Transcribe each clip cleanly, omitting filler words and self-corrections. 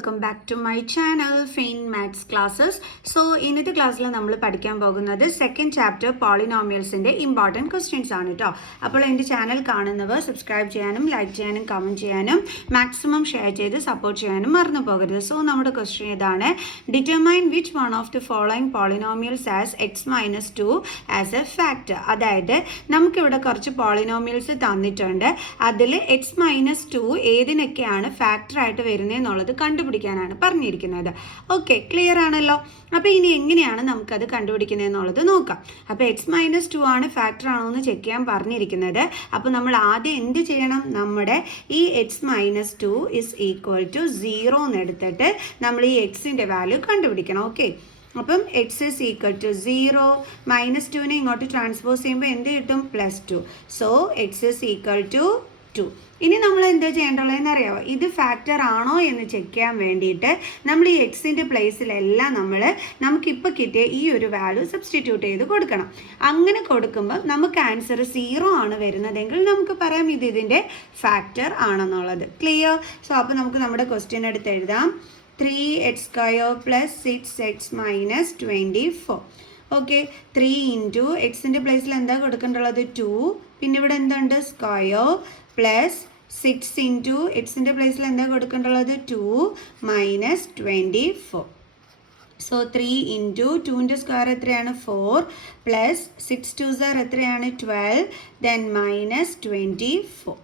Welcome back to my channel Fine maths classes. So ഇന്നത്തെ ക്ലാസ്സിൽ നമ്മൾ പഠിക്കാൻ പോകുന്നത് സെക്കൻഡ് ചാപ്റ്റർ പോളിനോമിയൽസിൻ്റെ ഇമ്പോർട്ടൻറ്റ് ക്വസ്റ്റ്യൻസ് ആണ് കേട്ടോ. അപ്പോൾ എൻ്റെ ചാനൽ കാണുന്നവർ സബ്സ്ക്രൈബ് ചെയ്യാനും ലൈക്ക് ചെയ്യാനും കമൻറ്റ് ചെയ്യാനും മാക്സിമം ഷെയർ ചെയ്ത് സപ്പോർട്ട് ചെയ്യാനും മറന്നു പോകരുത്. സോ നമ്മുടെ ക്വസ്റ്റ്യൻ ഇതാണ്: determine which one of the following polynomials as x-2 as A factor. അതായത് നമുക്കിവിടെ കുറച്ച് പോളിനോമിയൽസ് തന്നിട്ടുണ്ട്. അതിൽ x-2 ഏതിനൊക്കെയാണ് ഫാക്ടറായിട്ട് വരുന്നതെന്നുള്ളത് കണ്ടുപിടിക്കാനാണ് പറഞ്ഞിരിക്കുന്നത്. ഓക്കെ, ക്ലിയർ ആണല്ലോ. അപ്പോൾ ഇനി എങ്ങനെയാണ് നമുക്കത് കണ്ടുപിടിക്കുന്നതെന്നുള്ളത് നോക്കാം. അപ്പോൾ x-2 ആണ് ഫാക്ടർ ആണോ എന്ന് ചെക്ക് ചെയ്യാൻ പറഞ്ഞിരിക്കുന്നത്. അപ്പോൾ നമ്മൾ ആദ്യം എന്ത് ചെയ്യണം? നമ്മുടെ ഈ x-2 ഇസ് ഈക്വൽ ടു 0 എന്ന് എടുത്തിട്ട് നമ്മൾ ഈ എക്സിൻ്റെ വാല്യൂ കണ്ടുപിടിക്കണം. ഓക്കെ, അപ്പം എക്സ് ഇസ് ഈക്വൽ ടു 0, -2നെ ഇങ്ങോട്ട് ട്രാൻസ്പോസ് ചെയ്യുമ്പോൾ എന്ത് കിട്ടും? +2. So x is equal to 2. ഇനി നമ്മൾ എന്താ ചെയ്യേണ്ടതെന്ന് അറിയാമോ? ഇത് ഫാക്ടർ ആണോ എന്ന് ചെക്ക് ചെയ്യാൻ വേണ്ടിയിട്ട് നമ്മൾ ഈ എക്സിൻ്റെ പ്ലേസിലെല്ലാം നമുക്കിപ്പോൾ കിട്ടിയ ഈ ഒരു വാല്യൂ സബ്സ്റ്റിറ്റ്യൂട്ട് ചെയ്ത് കൊടുക്കണം. അങ്ങനെ കൊടുക്കുമ്പോൾ നമുക്ക് ആൻസർ 0 ആണ് വരുന്നതെങ്കിൽ നമുക്ക് പറയാം ഇത് ഇതിൻ്റെ ഫാക്ടർ ആണെന്നുള്ളത്. ക്ലിയർ? സോ അപ്പോൾ നമുക്ക് നമ്മുടെ ക്വസ്റ്റ്യൻ എടുത്ത് എഴുതാം. 3x² + 6x - 24. ഓക്കെ, 3 ഇൻറ്റു എക്സിൻ്റെ പ്ലേസിൽ എന്താ കൊടുക്കേണ്ടുള്ളത്? 2. പിന്നെ ഇവിടെ എന്തുണ്ട്? സ്ക്വയർ പ്ലസ് 6 ഇൻറ്റു എക്സിൻ്റെ പ്ലേസിൽ എന്താ കൊടുക്കേണ്ടുള്ളത്? 2 - 24. സോ 3 ഇൻറ്റു 2ൻ്റെ സ്ക്വയർ എത്രയാണ്? 4 പ്ലസ് 6 2s എത്രയാണ്? 12, ദെൻ -24.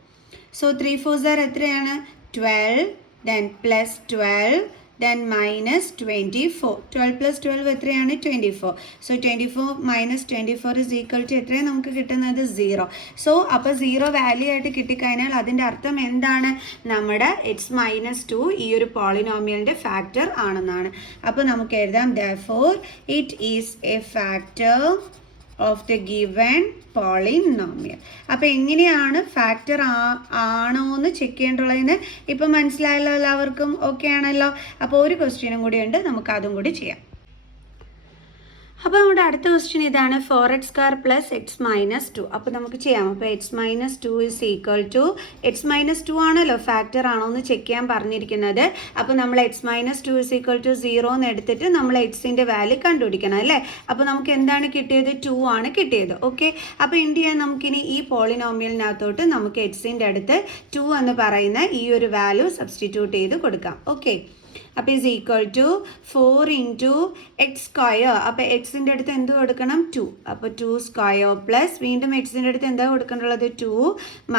സോ 3 4s എത്രയാണ്? 12, ദെൻ പ്ലസ് 12, then -24. 12 + 12 എത്രയാണ്? 24. സോ 24 - 24 ഇസ് ഈക്വൽ ടു എത്രയാണ് നമുക്ക് കിട്ടുന്നത്? 0. സോ അപ്പോൾ 0 വാല്യൂ ആയിട്ട് കിട്ടിക്കഴിഞ്ഞാൽ അതിൻ്റെ അർത്ഥം എന്താണ്? നമ്മുടെ x-2 ഈ ഒരു പോളിനോമിയലിൻ്റെ ഫാക്ടർ ആണെന്നാണ്. അപ്പോൾ നമുക്ക് എഴുതാം therefore it is a factor of the given polynomial. അപ്പോൾ എങ്ങനെയാണ് ഫാക്ടർ ആണോ എന്ന് ചെക്ക് ചെയ്യേണ്ടുള്ളതെന്ന് ഇപ്പം മനസ്സിലായല്ലോ എല്ലാവർക്കും? ഓക്കെ ആണല്ലോ. അപ്പോൾ ഒരു ക്വസ്റ്റ്യനും കൂടി ഉണ്ട്, നമുക്ക് അതും കൂടി ചെയ്യാം. അപ്പോൾ നമ്മുടെ അടുത്ത ക്വസ്റ്റ്യൻ ഇതാണ്: 4x² + x-2. അപ്പോൾ നമുക്ക് ചെയ്യാം. അപ്പോൾ x-2 is equal to x-2 ആണല്ലോ ഫാക്ടർ ആണോ എന്ന് ചെക്ക് ചെയ്യാൻ പറഞ്ഞിരിക്കുന്നത്. അപ്പോൾ നമ്മൾ x-2 ഇസ് ഈക്വൽ ടു 0 എന്ന് എടുത്തിട്ട് നമ്മൾ എക്സിൻ്റെ വാല്യൂ കണ്ടുപിടിക്കണം അല്ലേ? അപ്പോൾ നമുക്ക് എന്താണ് കിട്ടിയത്? 2 ആണ് കിട്ടിയത്. ഓക്കെ, അപ്പോൾ എന്ത് ചെയ്യാൻ? നമുക്കിനി ഈ പോളിനോമിയലിനകത്തോട്ട് നമുക്ക് എക്സിൻ്റെ അടുത്ത് 2 എന്ന് പറയുന്ന ഈ ഒരു വാല്യൂ സബ്സ്റ്റിറ്റ്യൂട്ട് ചെയ്ത് കൊടുക്കാം. ഓക്കെ, അപ്പോൾ is equal to 4 into x². അപ്പോൾ എക്സിൻ്റെ അടുത്ത് എന്ത് കൊടുക്കണം? 2. അപ്പോൾ 2² പ്ലസ് വീണ്ടും എക്സിൻ്റെ അടുത്ത് എന്താ കൊടുക്കേണ്ടുള്ളത്? 2 -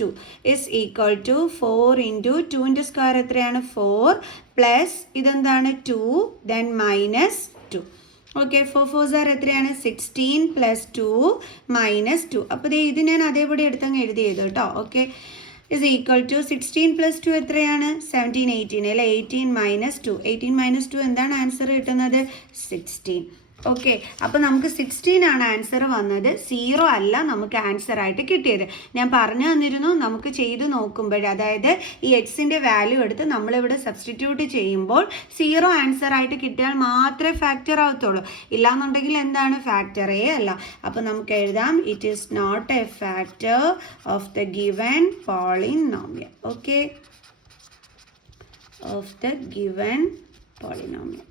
2 ഇസ് ഈക്വൽ ടു 4 ഇൻറ്റു 2ൻ്റെ സ്ക്വയർ എത്രയാണ്? 4 പ്ലസ് ഇതെന്താണ്? 2, ദെൻ -2. ഓക്കെ, 4 4s എത്രയാണ്? 16 + 2 - 2. അപ്പോൾ ഇത് ഞാൻ അതേപടി എടുത്തങ്ങ് എഴുതിയത് കേട്ടോ. ഓക്കെ, is equal to 16 + 2 എത്രയാണ്? 17 18 അല്ലേ? 18 - 2. 18 - 2 എന്താണ് ആൻസർ കിട്ടുന്നത്? 16. ഓക്കെ, അപ്പോൾ നമുക്ക് 16 ആണ് ആൻസർ വന്നത്, 0 അല്ല നമുക്ക് ആൻസർ ആയിട്ട് കിട്ടിയത്. ഞാൻ പറഞ്ഞു തന്നിരുന്നു നമുക്ക് ചെയ്ത് നോക്കുമ്പോൾ, അതായത് ഈ എക്സിൻ്റെ വാല്യൂ എടുത്ത് നമ്മളിവിടെ സബ്സ്റ്റിറ്റ്യൂട്ട് ചെയ്യുമ്പോൾ 0 ആൻസർ ആയിട്ട് കിട്ടിയാൽ മാത്രമേ ഫാക്ടർ ആവത്തുള്ളൂ. ഇല്ലാന്നുണ്ടെങ്കിൽ എന്താണ്? ഫാക്ടറേ അല്ല. അപ്പോൾ നമുക്ക് എഴുതാം: it is not a factor of the given polynomial. Okay, of the given polynomial.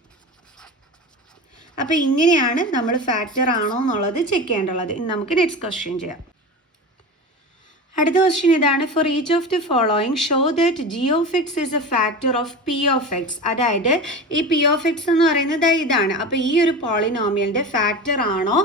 അപ്പോൾ ഇങ്ങനെയാണ് നമ്മൾ ഫാക്ടർ ആണോ എന്നുള്ളത് ചെക്ക് ചെയ്യേണ്ടുള്ളത്. ഇനി നമുക്ക് നെക്സ്റ്റ് ക്വസ്റ്റ്യൻ ചെയ്യാം. അടുത്ത ക്വസ്റ്റ്യൻ ഇതാണ്: for each of the following show that g of x is A factor of p of x. അതായത് ഈ p of x എന്ന് പറയുന്നത് ഇതാണ്. അപ്പോൾ ഈ ഒരു പോളിനോമിയലിൻ്റെ ഫാക്ടർ ആണോ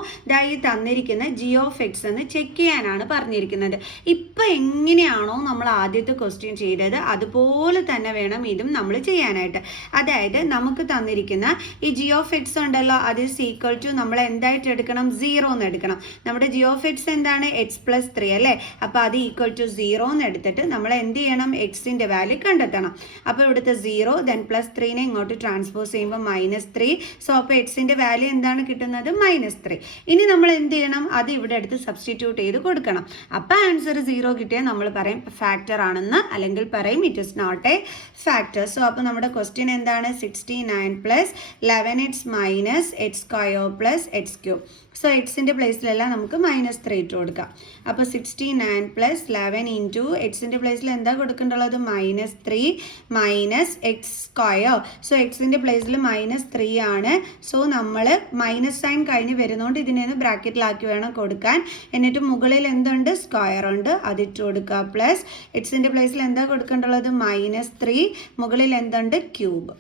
ഈ തന്നിരിക്കുന്ന g of x എന്ന് ചെക്ക് ചെയ്യാനാണ് പറഞ്ഞിരിക്കുന്നത്. ഇപ്പം എങ്ങനെയാണോ നമ്മൾ ആദ്യത്തെ ക്വസ്റ്റ്യൻ ചെയ്തത് അതുപോലെ തന്നെ വേണം ഇതും നമ്മൾ ചെയ്യാനായിട്ട്. അതായത് നമുക്ക് തന്നിരിക്കുന്ന ഈ g of x ഉണ്ടല്ലോ, അത് ഇസ് ഈക്വൽ ടു നമ്മൾ എന്തായിട്ട് എടുക്കണം? 0 എന്ന് എടുക്കണം. നമ്മുടെ g of x എന്താണ്? x + 3 അല്ലേ? അപ്പോൾ അത് ഈക്വൽ ടു 0 എന്ന് എടുത്തിട്ട് നമ്മൾ എന്ത് ചെയ്യണം? എക്സിൻ്റെ വാല്യൂ കണ്ടെത്തണം. അപ്പോൾ ഇവിടുത്തെ 0, ദെൻ +3നെ ഇങ്ങോട്ട് ട്രാൻസ്പോസ് ചെയ്യുമ്പോൾ -3. സോ അപ്പോൾ എക്സിൻ്റെ വാല്യൂ എന്താണ് കിട്ടുന്നത്? -3. ഇനി നമ്മൾ എന്ത് ചെയ്യണം? അത് ഇവിടെ എടുത്ത് സബ്സ്റ്റിറ്റ്യൂട്ട് ചെയ്ത് കൊടുക്കണം. അപ്പോൾ ആൻസർ 0 കിട്ടിയാൽ നമ്മൾ പറയും ഫാക്ടർ ആണെന്ന്, അല്ലെങ്കിൽ പറയും it is not a factor. So അപ്പോൾ നമ്മുടെ ക്വസ്റ്റ്യൻ എന്താണ്? 69 + 11x - x² + x³. സോ എക്സിൻ്റെ പ്ലേസിലെല്ലാം നമുക്ക് -3 ഇട്ട് കൊടുക്കാം. അപ്പോൾ 69 + പ്ലസ് 11 ഇൻറ്റു എക്സിൻ്റെ പ്ലേസിൽ എന്താ കൊടുക്കേണ്ടുള്ളത് -3 മൈനസ് എക്സ് സ്ക്വയർ. സോ എക്സിൻ്റെ പ്ലേസിൽ -3 ആണ്. സോ നമ്മൾ മൈനസ് സൈൻ കഴിഞ്ഞ് വരുന്നതുകൊണ്ട് ഇതിനെ ബ്രാക്കറ്റിലാക്കി വേണം കൊടുക്കാൻ. എന്നിട്ട് മുകളിൽ എന്തുണ്ട്, സ്ക്വയർ ഉണ്ട്, അതിട്ട് കൊടുക്കുക. പ്ലസ് എക്സിൻ്റെ പ്ലേസിൽ എന്താ കൊടുക്കേണ്ടുള്ളത് -3, മുകളിൽ എന്തുണ്ട്, ക്യൂബ്.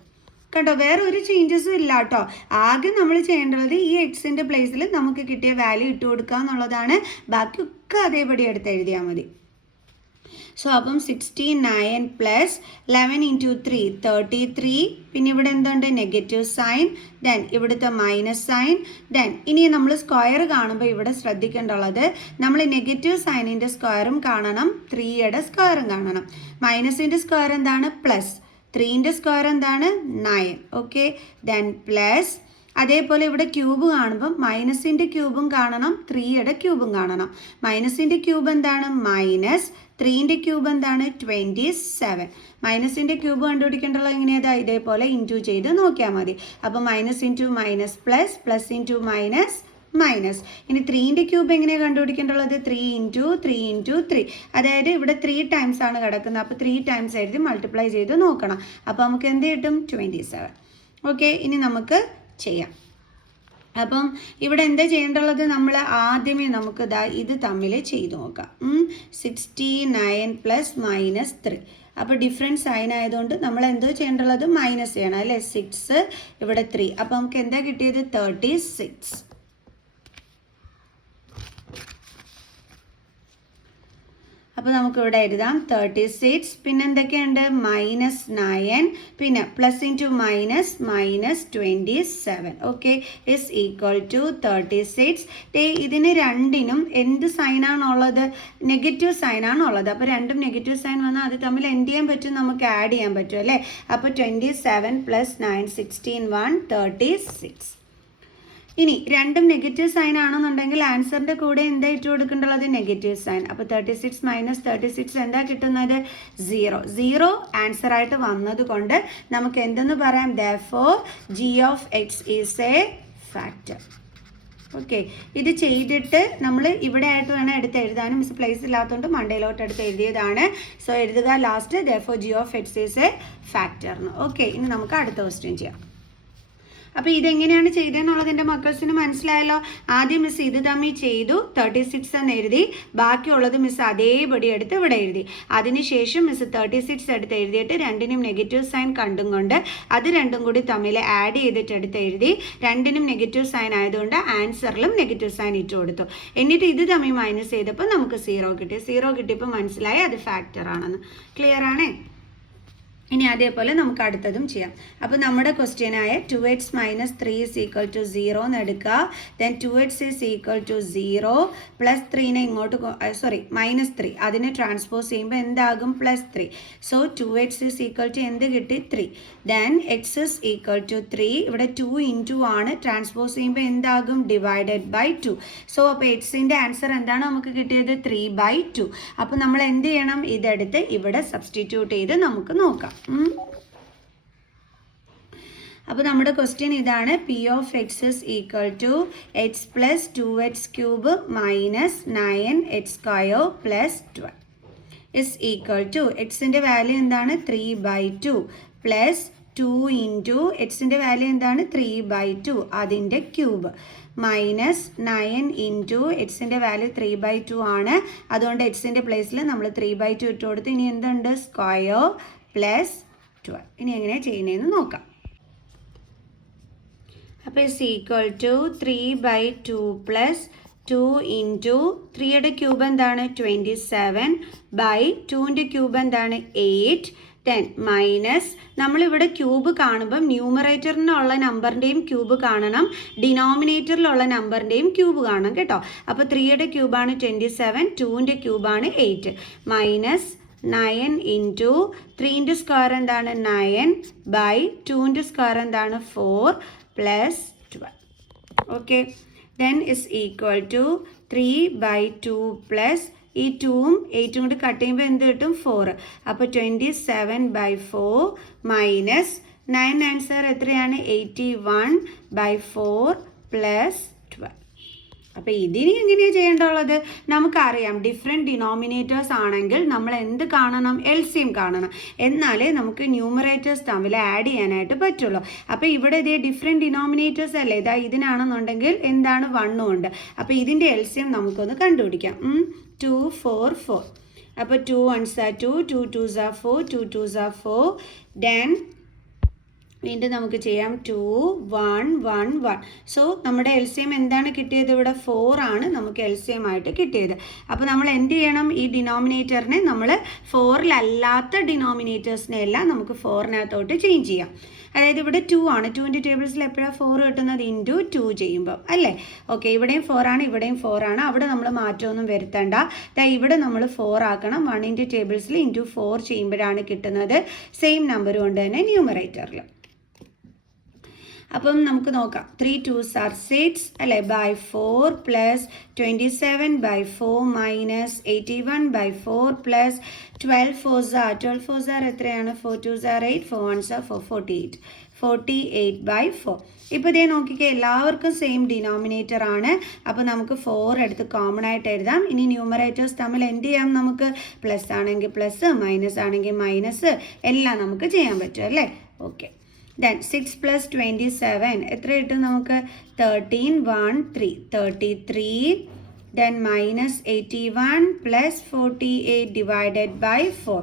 കേട്ടോ, വേറെ ഒരു ചേഞ്ചസും ഇല്ല കേട്ടോ. ആകെ നമ്മൾ ചെയ്യേണ്ടത് ഈ എക്സിൻ്റെ പ്ലേസിൽ നമുക്ക് കിട്ടിയ വാല്യൂ ഇട്ട് കൊടുക്കുക എന്നുള്ളതാണ്. ബാക്കിയൊക്കെ അതേപടി എടുത്ത് എഴുതിയാൽ മതി. സോ അപ്പം 69 പ്ലസ് 11 ഇൻറ്റു 3 33. പിന്നെ ഇവിടെ എന്തുണ്ട്, നെഗറ്റീവ് സൈൻ, ദെൻ ഇവിടുത്തെ മൈനസ് സൈൻ. ദെൻ ഇനി നമ്മൾ സ്ക്വയർ കാണുമ്പോൾ ഇവിടെ ശ്രദ്ധിക്കേണ്ടുള്ളത്, നമ്മൾ നെഗറ്റീവ് സൈനിൻ്റെ സ്ക്വയറും കാണണം, 3യുടെ സ്ക്വയറും കാണണം. മൈനസിൻ്റെ സ്ക്വയർ എന്താണ്, പ്ലസ്. 3ൻ്റെ സ്ക്വയർ എന്താണ്, 9. Okay, then plus. അതേപോലെ ഇവിടെ ക്യൂബ് കാണുമ്പം മൈനസിൻ്റെ ക്യൂബും കാണണം, 3യുടെ ക്യൂബും കാണണം. മൈനസിൻ്റെ ക്യൂബ് എന്താണ്, മൈനസ്. 3ൻ്റെ ക്യൂബ് എന്താണ്, 27. മൈനസിൻ്റെ ക്യൂബ് കണ്ടുപിടിക്കേണ്ടത് എങ്ങനെയാ, ഇതേപോലെ ഇൻറ്റു ചെയ്ത് നോക്കിയാൽ മതി. അപ്പോൾ minus into minus plus, plus into minus minus. ഇനി 3ൻ്റെ ക്യൂബ് എങ്ങനെയാണ് കണ്ടുപിടിക്കേണ്ടുള്ളത്, 3 ഇൻറ്റു 3 ഇൻറ്റു 3. അതായത് ഇവിടെ 3 ടൈംസ് ആണ് കിടക്കുന്നത്. അപ്പോൾ 3 ടൈംസ് എഴുതി മൾട്ടിപ്ലൈ ചെയ്ത് നോക്കണം. അപ്പോൾ നമുക്ക് എന്ത് കിട്ടും, 27. ഓക്കെ, ഇനി നമുക്ക് ചെയ്യാം. അപ്പം ഇവിടെ എന്താ ചെയ്യേണ്ടുള്ളത്, നമ്മൾ ആദ്യമേ നമുക്ക് ഇത് തമ്മിൽ ചെയ്ത് നോക്കാം. 69 പ്ലസ് -3. അപ്പോൾ ഡിഫറൻറ്റ് സൈൻ ആയതുകൊണ്ട് നമ്മൾ എന്തോ ചെയ്യേണ്ടുള്ളത്, മൈനസ് ചെയ്യണം അല്ലേ. 6 ഇവിടെ 3. അപ്പോൾ നമുക്ക് എന്താ കിട്ടിയത്, 36. അപ്പോൾ നമുക്കിവിടെ എഴുതാം 36. പിന്നെ എന്തൊക്കെയുണ്ട്, -9, പിന്നെ plus into minus -27. Okay, is equal to 36. ഇതിന് രണ്ടിനും എന്ത് സൈനാണുള്ളത്, നെഗറ്റീവ് സൈനാണുള്ളത്. അപ്പോൾ രണ്ടും നെഗറ്റീവ് സൈൻ വന്നാൽ അത് തമ്മിൽ എന്ത് ചെയ്യാൻ പറ്റും, നമുക്ക് ആഡ് ചെയ്യാൻ പറ്റും അല്ലേ. അപ്പോൾ 27 പ്ലസ് 9 16 1 36. ഇനി രണ്ടും നെഗറ്റീവ് സൈൻ ആണെന്നുണ്ടെങ്കിൽ ആൻസറിൻ്റെ കൂടെ എന്താ ഇട്ട് കൊടുക്കേണ്ടുള്ളത്, നെഗറ്റീവ് സൈൻ. അപ്പോൾ 36 മൈനസ് 36 എന്താ കിട്ടുന്നത്, 0 ആൻസറായിട്ട് വന്നത് കൊണ്ട് നമുക്ക് എന്തെന്ന് പറയാം, therefore g of x is a factor. Okay, ഇത് ചെയ്തിട്ട് നമ്മൾ ഇവിടെ ആയിട്ട് വേണം എടുത്ത് എഴുതാനും. മിസ് പ്ലേസ് ഇല്ലാത്തതുകൊണ്ട് മണ്ടയിലോട്ട് എടുത്ത് എഴുതിയതാണ്. സോ എഴുതുക last therefore g of x is a factor. Okay, ഇനി നമുക്ക് അടുത്ത ക്വസ്റ്റ്യൻ ചെയ്യാം. അപ്പോൾ ഇതെങ്ങനെയാണ് ചെയ്തതെന്നുള്ളത് എൻ്റെ മക്കൾസിന് മനസ്സിലായല്ലോ. ആദ്യം മിസ് ഇത് തമ്മിൽ ചെയ്തു, 36 എന്ന് എഴുതി. ബാക്കിയുള്ളത് മിസ് അതേപടി എടുത്ത് ഇവിടെ എഴുതി. അതിനുശേഷം മിസ് 36 എടുത്ത് എഴുതിയിട്ട് രണ്ടിനും നെഗറ്റീവ് സൈൻ കണ്ടും കൊണ്ട് അത് രണ്ടും കൂടി തമ്മിൽ ആഡ് ചെയ്തിട്ട് എടുത്ത് എഴുതി. രണ്ടിനും നെഗറ്റീവ് സൈൻ ആയതുകൊണ്ട് ആൻസറിലും നെഗറ്റീവ് സൈൻ ഇട്ട് കൊടുത്തു. എന്നിട്ട് ഇത് തമ്മിൽ മൈനസ് ചെയ്തപ്പോൾ നമുക്ക് 0 കിട്ടി. 0 കിട്ടിയപ്പോൾ മനസ്സിലായി അത് ഫാക്ടർ ആണെന്ന്. ക്ലിയർ ആണേ? ഇനി അതേപോലെ നമുക്ക് അടുത്തതും ചെയ്യാം. അപ്പോൾ നമ്മുടെ ക്വസ്റ്റ്യനായ 2x - 3 = 0 എന്ന് എടുക്കുക. ദെൻ 2x = 0 പ്ലസ് 3നെ ഇങ്ങോട്ട് -3 അതിനെ ട്രാൻസ്പോസ് ചെയ്യുമ്പോൾ എന്താകും, +3. സോ 2x എന്ത് കിട്ടി, 3. Then x = 3. ഇവിടെ 2 × ആണ്, ട്രാൻസ്പോസ് ചെയ്യുമ്പോൾ എന്താകും, /2. സോ അപ്പോൾ എക്സിൻ്റെ ആൻസർ എന്താണ് നമുക്ക് കിട്ടിയത്, 3/2. അപ്പോൾ നമ്മൾ എന്ത് ചെയ്യണം, ഇതെടുത്ത് ഇവിടെ സബ്സ്റ്റിറ്റ്യൂട്ട് ചെയ്ത് നമുക്ക് നോക്കാം. അപ്പോൾ നമ്മുടെ ക്വസ്റ്റ്യൻ ഇതാണ്, P of x = x plus 2x³ minus 9x² plus 12 is equal to എക്സിൻ്റെ വാല്യൂ എന്താണ്, 3/2 പ്ലസ് 2 ഇൻറ്റു എക്സിൻ്റെ വാല്യൂ എന്താണ്, 3/2 അതിൻ്റെ ക്യൂബ് മൈനസ് 9 ഇൻറ്റു എക്സിൻ്റെ വാല്യൂ 3/2 ആണ്. അതുകൊണ്ട് എക്സിൻ്റെ പ്ലേസിൽ നമ്മൾ 3/2 ഇട്ട് കൊടുത്ത് ഇനി എന്തുണ്ട്, സ്ക്വയർ പ്ലസ് 12. ഇനി എങ്ങനെയാണ് ചെയ്യുന്നതെന്ന് നോക്കാം. അപ്പോൾ is equal to 3/2 plus 2 into 3യുടെ ക്യൂബ് എന്താണ്, 27 ബൈ 2ൻ്റെ ക്യൂബ് എന്താണ്, 8. ദെൻ മൈനസ് നമ്മളിവിടെ ക്യൂബ് കാണുമ്പം ന്യൂമറേറ്ററിനുള്ള നമ്പറിൻ്റെയും ക്യൂബ് കാണണം, ഡിനോമിനേറ്ററിലുള്ള നമ്പറിൻ്റെയും ക്യൂബ് കാണണം കേട്ടോ. അപ്പോൾ 3യുടെ ക്യൂബാണ് 27, 2ൻ്റെ ക്യൂബാണ് 8 മൈനസ് 9 ഇൻറ്റു 3ൻ്റെ സ്ക്വയർ എന്താണ് 9 ബൈ 2ൻ്റെ സ്ക്വയർ എന്താണ് 4 plus 12. Okay, then is equal to 3/2 plus ഈ 2ഉം 8ഉം കൂടി കട്ട് ചെയ്യുമ്പോൾ എന്ത് കിട്ടും, 4. അപ്പോൾ 27/4 മൈനസ് 9 ആൻസർ എത്രയാണ്, 81/4 പ്ലസ് 12. അപ്പോൾ ഇതിന് എങ്ങനെയാണ് ചെയ്യേണ്ടുള്ളത്? നമുക്കറിയാം ഡിഫറെൻറ്റ് ഡിനോമിനേറ്റേഴ്സ് ആണെങ്കിൽ നമ്മൾ എന്ത് കാണണം? LCM കാണണം. എന്നാലേ നമുക്ക് ന്യൂമറേറ്റേഴ്സ് തമ്മിൽ ആഡ് ചെയ്യാനായിട്ട് പറ്റുള്ളൂ. അപ്പോൾ ഇവിടെ ഇതേ ഡിഫറെൻറ്റ് ഡിനോമിനേറ്റേഴ്സ് അല്ലേ, ഇതാ ഇതിനാണെന്നുണ്ടെങ്കിൽ എന്താണ് 1 ഉണ്ട്. അപ്പോൾ ഇതിൻ്റെ LCM നമുക്കൊന്ന് കണ്ടുപിടിക്കാം. 2 4 4. അപ്പോൾ 2 1s are 2, 2 2s are 4, 2 2s are 4. Then വീണ്ടും നമുക്ക് ചെയ്യാം 2 1 1 1. സോ നമ്മുടെ LCM എന്താണ് കിട്ടിയത്? ഇവിടെ 4 ആണ് നമുക്ക് LCM ആയിട്ട് കിട്ടിയത്. അപ്പോൾ നമ്മൾ എന്ത് ചെയ്യണം? ഈ ഡിനോമിനേറ്ററിനെ നമ്മൾ 4-ലല്ലാത്ത ഡിനോമിനേറ്റേഴ്സിനെ എല്ലാം നമുക്ക് 4-നകത്തോട്ട് ചേഞ്ച് ചെയ്യാം. അതായത് ഇവിടെ 2 ആണ്, 2ൻ്റെ ടേബിൾസിൽ എപ്പോഴാണ് 4 കിട്ടുന്നത്? ഇൻറ്റു 2 ചെയ്യുമ്പോൾ അല്ലേ? ഓക്കെ, ഇവിടെയും 4 ആണ്, ഇവിടെയും 4 ആണ്. അവിടെ നമ്മൾ മാറ്റമൊന്നും വരുത്തണ്ട. ഇവിടെ നമ്മൾ 4 ആക്കണം. 1ൻ്റെ ടേബിൾസിൽ ഇൻറ്റു 4 ചെയ്യുമ്പോഴാണ് കിട്ടുന്നത്. സെയിം നമ്പർ കൊണ്ട് തന്നെ ന്യൂമറേറ്ററിൽ. അപ്പം നമുക്ക് നോക്കാം. 3 2s are 6 അല്ലേ, by 4 plus 27 by 4 minus 81 by 4 plus 12 4s are 12 4s are എത്രയാണ്? 4 2s are 8, 4 1s are 4, 48 by 4. ഇപ്പോൾ ഇതേ നോക്കിക്കേ, എല്ലാവർക്കും സെയിം ഡിനോമിനേറ്റർ ആണ്. അപ്പോൾ നമുക്ക് 4 എടുത്ത് കോമൺ ആയിട്ട് എഴുതാം. ഇനി ന്യൂമറേറ്റേഴ്സ് തമ്മിൽ എന്ത് ചെയ്യാം? നമുക്ക് പ്ലസ് ആണെങ്കിൽ പ്ലസ്, മൈനസ് ആണെങ്കിൽ മൈനസ്, എല്ലാം നമുക്ക് ചെയ്യാൻ പറ്റും അല്ലേ? ഓക്കെ. Then 6 plus 27 എത്ര കിട്ടും നമുക്ക്? 13 1 3 33. Then minus 81 plus 48 divided by 4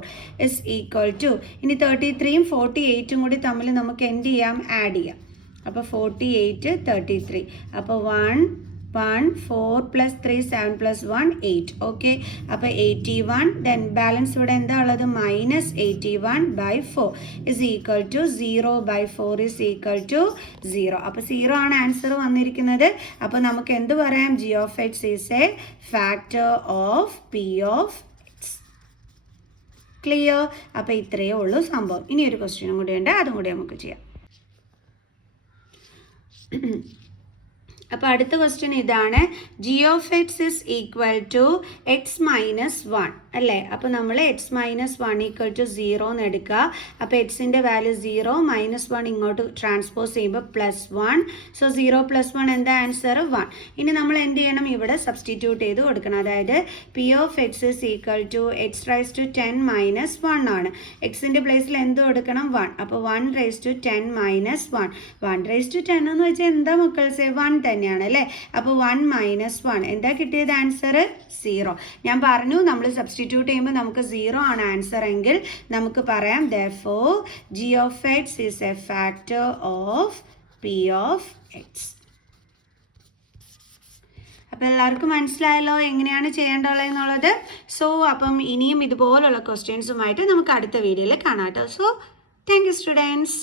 is equal to, ഇനി 33ഉം 48ഉം കൂടി തമ്മിൽ നമുക്ക് എന്ത് ചെയ്യാം? ആഡ് ചെയ്യാം. അപ്പോൾ 48 33. അപ്പോൾ 1 1 4 plus 3 7 plus 1 8. ഓക്കെ, അപ്പോൾ 81. ദെൻ ബാലൻസ് ഇവിടെ എന്താ ഉള്ളത്? Minus 81 by 4 is equal to 0 by 4 is equal to 0. അപ്പോൾ 0 ആണ് ആൻസർ വന്നിരിക്കുന്നത്. അപ്പോൾ നമുക്ക് എന്ത് പറയാം? G of x is A factor of P of x. Clear? അപ്പോൾ ഇത്രയേ ഉള്ളൂ സംഭവം. ഇനി ഒരു ക്വസ്റ്റ്യനും കൂടി ഉണ്ട്, അതും കൂടി നമുക്ക് ചെയ്യാം. അപ്പോൾ അടുത്ത ക്വസ്റ്റ്യൻ ഇതാണ്. G of x is equal to x minus 1 അല്ലേ? അപ്പോൾ നമ്മൾ എക്സ് മൈനസ് 1 ഈക്വൽ ടു 0 എന്ന് എടുക്കുക. അപ്പോൾ എക്സിൻ്റെ വാല്യൂ 0, -1 ഇങ്ങോട്ട് ട്രാൻസ്പോസ് ചെയ്യുമ്പോൾ +1. സോ 0 + 1 എന്താ ആൻസർ? 1. ഇനി നമ്മൾ എന്ത് ചെയ്യണം? ഇവിടെ സബ്സ്റ്റിറ്റ്യൂട്ട് ചെയ്ത് കൊടുക്കണം. അതായത് P of x is equal to x raise to 10 minus 1 ആണ്. എക്സിൻ്റെ പ്ലേസിൽ എന്ത് കൊടുക്കണം? 1. അപ്പോൾ 1 raise to 10 minus 1. 1 raise to 10 എന്ന് വെച്ചാൽ എന്താ മക്കൾസേ? 1 തന്നെയാണ് അല്ലേ? അപ്പോൾ 1 മൈനസ് 1 എന്താ കിട്ടിയത്? ആൻസർ 0. ഞാൻ പറഞ്ഞു നമ്മൾ സബ്സ്റ്റിറ്റ്യൂട്ട് ചെയ്യുമ്പോൾ നമുക്ക് 0 ആണ് ആൻസർ എങ്കിൽ നമുക്ക് പറയാം therefore G of x is a factor of P of x. അപ്പോൾ എല്ലാവർക്കും മനസ്സിലായല്ലോ എങ്ങനെയാണ് ചെയ്യേണ്ടത് എന്നുള്ളത്. സോ അപ്പം ഇനിയും ഇതുപോലുള്ള ക്വസ്റ്റ്യൻസുമായിട്ട് നമുക്ക് അടുത്ത വീഡിയോയിൽ കാണാം കേട്ടോ. So thank you students.